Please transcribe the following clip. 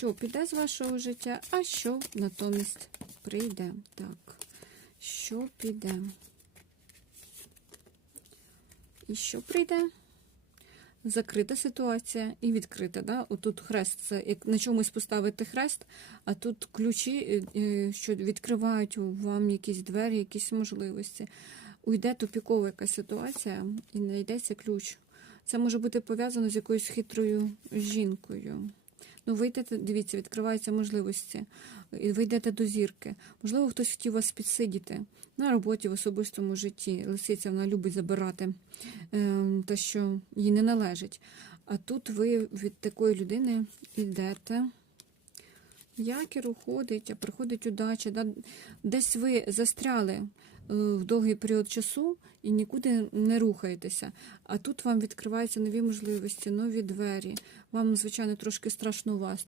що піде з вашого життя, а що натомість прийде. Так, що піде? І що прийде? Закрита ситуація і відкрита. Да? Отут хрест це як на чомусь поставити хрест, а тут ключі, е, е, що відкривають вам якісь двері, якісь можливості. Уйде тупікова якась ситуація і знайдеться ключ. Це може бути пов'язано з якоюсь хитрою жінкою. Ну, ви йдете, дивіться, відкриваються можливості. І ви йдете до зірки. Можливо, хтось хотів вас підсидіти на роботі, в особистому житті. Лисиця вона любить забирати е, те, що їй не належить. А тут ви від такої людини йдете. Якір уходить, а приходить удача. Десь ви застряли в довгий період часу і нікуди не рухаєтеся. А тут вам відкриваються нові можливості, нові двері. Вам, звичайно, трошки страшно вас.